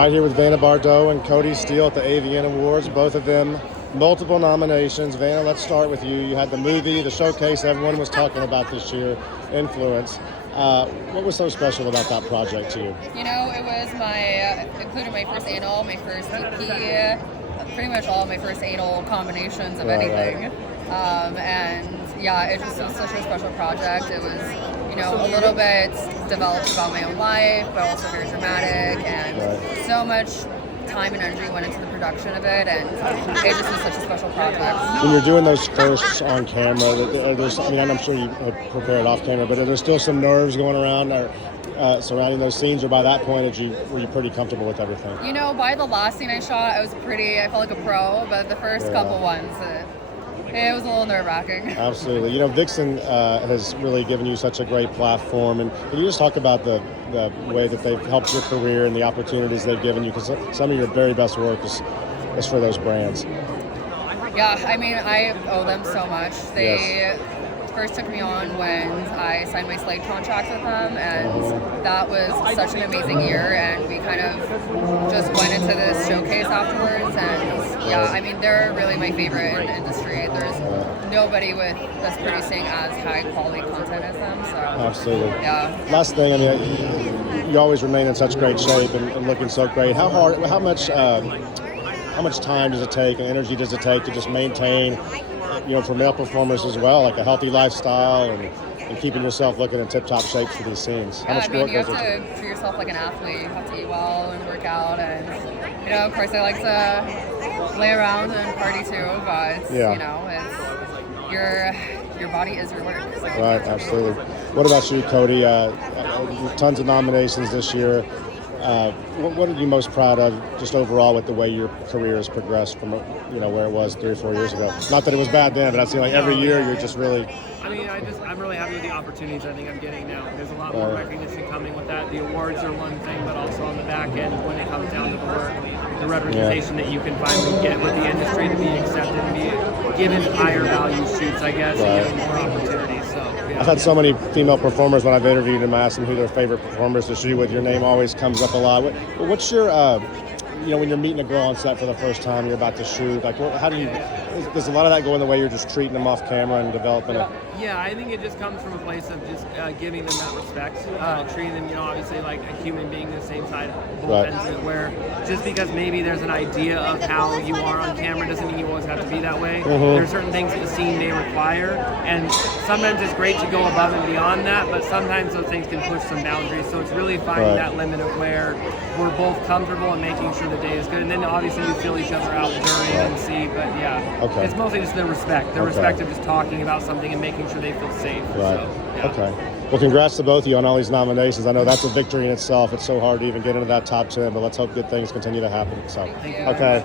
Right here with Vanna Bardot and Codey Steele at the AVN Awards, both of them multiple nominations. Vanna, let's start with you. You had the movie, the showcase everyone was talking about this year, Influence. What was so special about that project to you? You know, it was included my first anal, my first EP, pretty much all of my first anal combinations of anything. And yeah, it just was such a special project. It was, you know, a little bit developed about my own life, but also very dramatic, and so much time and energy went into the production of it, and it just was such a special project. When you're doing those firsts on camera, I'm sure you prepared off camera, but are there still some nerves going around surrounding those scenes, or by that point were you pretty comfortable with everything? You know, by the last scene I shot, I felt like a pro, but the first couple ones, it was a little nerve-wracking. Absolutely. You know, Vixen has really given you such a great platform, and can you just talk about the way that they've helped your career and the opportunities they've given you? Because some of your very best work is for those brands. Yeah, I mean, I owe them so much. They first took me on when I signed my Slade contract with them, and that was such an amazing year, and we kind of just went into this showcase afterwards, and yeah, I mean, they're really my favorite in the industry. There's nobody that's producing as high quality content as them, so. Absolutely. Yeah. Last thing, I mean, you always remain in such great shape and looking so great. How much time does it take and energy does it take to just maintain, you know, for male performers as well, like a healthy lifestyle and keeping yourself looking in tip-top shape for these scenes? How much I mean, work you have goes into to treat yourself like an athlete. You have to eat well and work out, and you know, of course, I like to lay around and party too, but you know, it's your body is your work. So. Right, absolutely. What about you, Codey? Tons of nominations this year. What are you most proud of, just overall, with the way your career has progressed from where it was 3 or 4 years ago? Not that it was bad then, but I feel like every year you're just really. I mean, I'm really happy with the opportunities I think I'm getting now. There's a lot more recognition coming with that. The awards are one thing, but also on the back end, when it comes down to the work, the representation that you can finally get with the industry to be accepted and be given higher value shoots, I guess, and given more opportunities. So. I've had so many female performers when I've interviewed them, I ask them who their favorite performers to shoot with. Your name always comes up a lot. What's your, when you're meeting a girl on set for the first time, you're about to shoot, like, does a lot of that go in the way you're just treating them off camera and developing it? Yeah, I think it just comes from a place of just giving them that respect, treating them, obviously like a human being, the same side of both ends, where just because maybe there's an idea of how you are on camera doesn't mean you always have to be that way. There are certain things that the scene may require, and sometimes it's great to go above and beyond that, but sometimes those things can push some boundaries, so it's really finding that limit of where we're both comfortable and making sure the day is good, and then obviously we feel each other out during and see, but it's mostly just the respect of just talking about something and making sure they feel safe. Right. So, Okay. Well, congrats to both of you on all these nominations. I know that's a victory in itself. It's so hard to even get into that top 10, but let's hope good things continue to happen. So, Thank you. Okay.